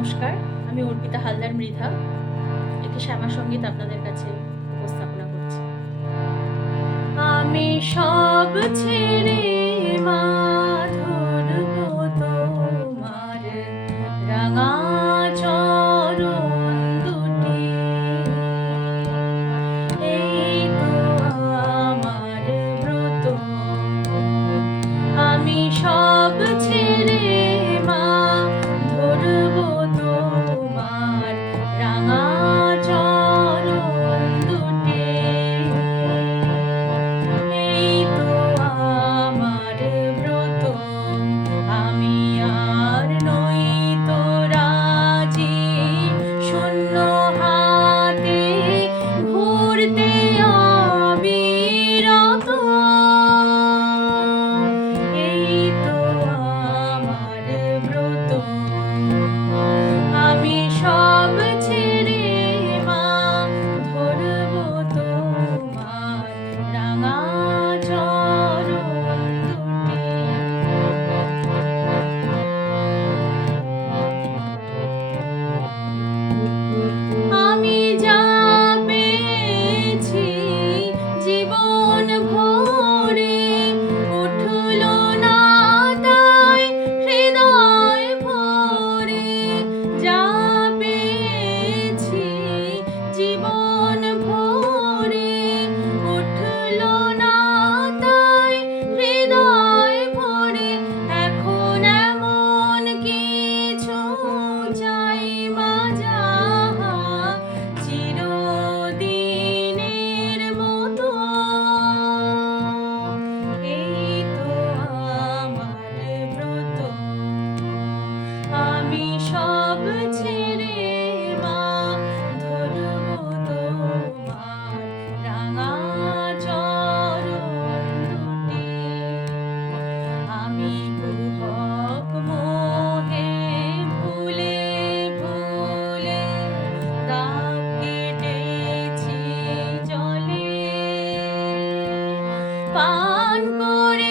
নমস্কার, আমি অর্পিতা হালদার মৃধা। একটি শ্যামা সঙ্গীত আপনাদের কাছে উপস্থাপনা করছি। আমি সব ছেড়ে মা ধরবো তোমার রাঙা চরণ দুটি। এই তো আমার ব্রত, আমি সব ছেড়ে মা ধরবো তোমার রাঙা চরণ দুটি। এই তো আমার ব্রত, আমি আর নই তো রাজি শূন্য হাতে ঘুরতে অবিরত। এই তো আমার ব্রত, আমি সব ছেড়ে মা ধরবো তোমার রাঙা চরণ দুটি। আমি যা পেয়েছি জীবন ভরে উঠল না তাই হৃদয় ভরে। যা পেয়েছি জীবন ভরে উঠল না তাই হৃদয় ভরে। এখন এমন কিছু চাই মা যাহা চিরদিনের মতো। এই তো আমার ব্রত, আমি সব ছেড়ে মা ধরবো তোমার রাঙা চরণ দুটি। আমি কুহক মোহে ভুলে ভুলে দাগ কেটেছি জলে, পান করে